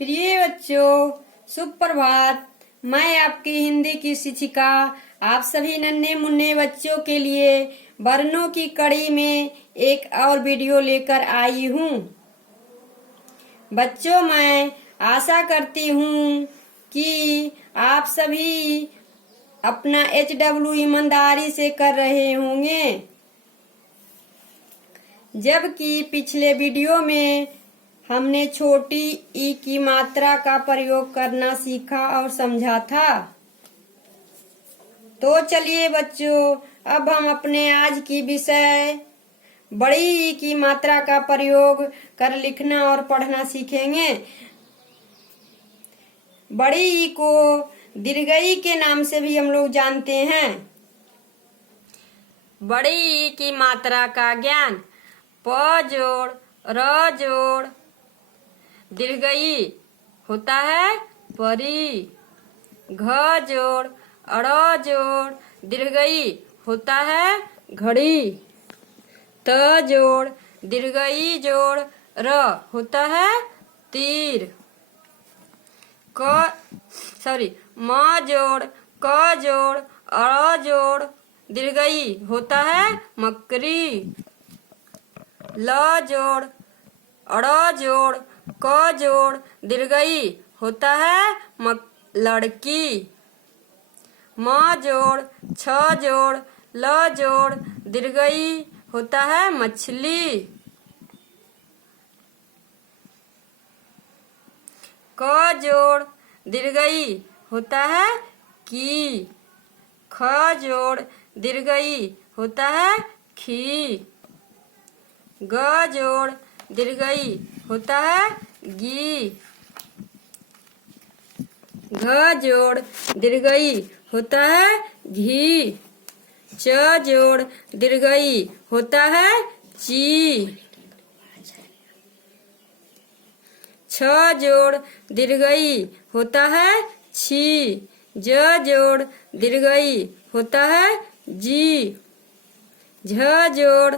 प्रिय बच्चों, सुप्रभात। मैं आपकी हिंदी की शिक्षिका आप सभी नन्हे मुन्ने बच्चों के लिए वर्णों की कड़ी में एक और वीडियो लेकर आई हूँ। बच्चों, मैं आशा करती हूँ कि आप सभी अपना HW ईमानदारी से कर रहे होंगे। जबकि पिछले वीडियो में हमने छोटी ई की मात्रा का प्रयोग करना सीखा और समझा था। तो चलिए बच्चों, अब हम अपने आज की विषय बड़ी ई की मात्रा का प्रयोग कर लिखना और पढ़ना सीखेंगे। बड़ी ई को दीर्घई के नाम से भी हम लोग जानते हैं। बड़ी ई की मात्रा का ज्ञान। प जोड़ र जोड़ दीर्घई होता है परी। घ जोड़ अड़ जोड़ दीर्घई होता है घड़ी। त जोड़ दीर्घई जोड़ र होता है तीर। म जोड़ क जोड़ अड़ जोड़ दीर्घई होता है मकरी। ल जोड़ अड़ जोड़ क जोड़ दीर्घई होता है लड़की। म जोड़ छ जोड़ ल जोड़ दीर्घई होता है मछली। क जोड़ दीर्घई होता है की। ख जोड़ दीर्घई होता है खी। ग जोड़ दीर्घई होता है गी। घ जोड़ दीर्घई होता है घी। च जोड़ दीर्घई होता है ची। छ जोड़ दीर्घई होता है छी। ज जोड़ दीर्घई होता है जी। झ जोड़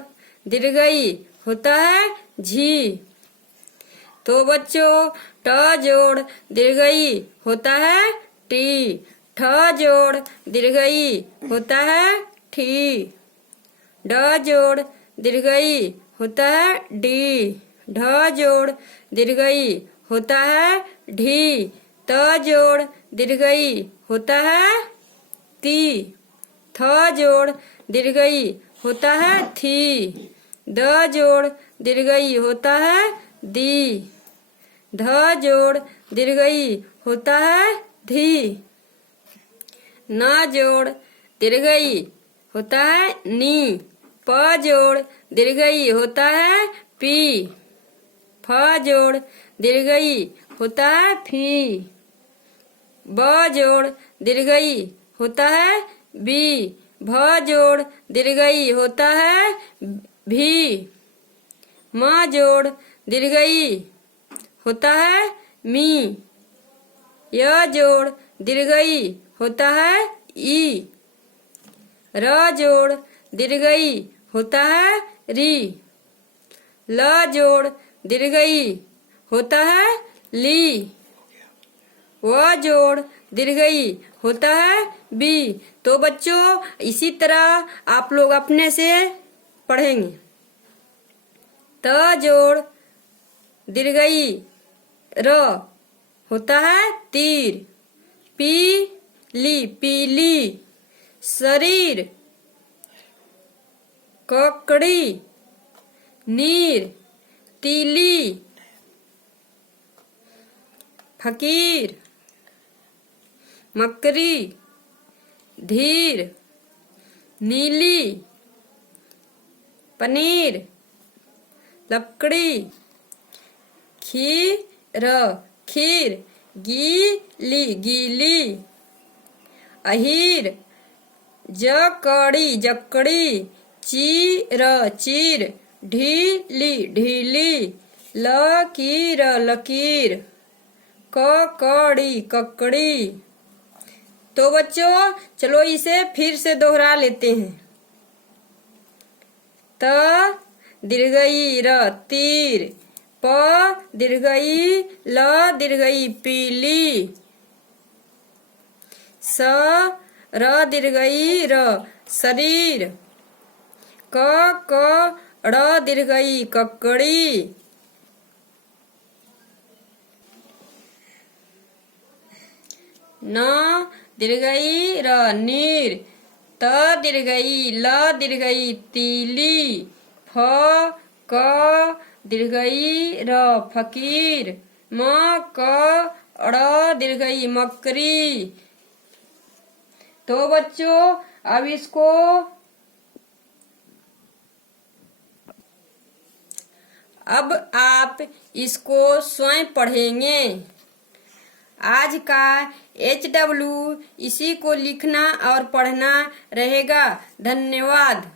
दीर्घई होता है झी। तो बच्चों, ट जोड़ दीर्घई होता है टी। ठ जोड़ दीर्घई होता है ठी। ड जोड़ दीर्घई होता है डी। ढ जोड़ दीर्घई होता है ढी। त जोड़ दीर्घई होता है ती। थ जोड़ दीर्घई होता है थी। द जोड़ दीर्घई होता है दी। ध जोड़ दीर्घई होता है धी। न जोड़ दीर्घई होता है नी। प जोड़ दीर्घई होता है पी। फ जोड़ दीर्घई होता है फी। ब जोड़ दीर्घई होता है बी। भ जोड़ दीर्घई होता है भी। म जोड़ दीर्घई होता है मी। य जोड़ दीर्घई होता है ई। र जोड़ दीर्घई होता है री। ल जोड़ दीर्घई होता है ली। व जोड़ दीर्घई होता है बी। तो बच्चों, इसी तरह आप लोग अपने से पढ़ेंगे। त जोड़ दीर्घई र होता है तीर। पीली पीली। शरीर ककड़ी। नीर तीली। फकीर मकरी। धीर नीली। पनीर लकड़ी। खीर खीर। गीली गीली। अहीर जकड़ी जकड़ी। चीर चीर। ढीली ढीली। लकीर लकीर। ककड़ी ककड़ी। तो बच्चों, चलो इसे फिर से दोहरा लेते हैं। त दीर्घई र तीर। प दीर्घई ल दीर्घई पीली। स र दीर्घई र शरीर। क ड़ दीर्घई ककड़ी। न दीर्घई र नीर। त दीर्घई ल दीर्घई तीली। फ क दीर्घई र फकीर। म क ड़ दीर्घई मकरी। तो बच्चों अब आप इसको स्वयं पढ़ेंगे। आज का HW इसी को लिखना और पढ़ना रहेगा। धन्यवाद।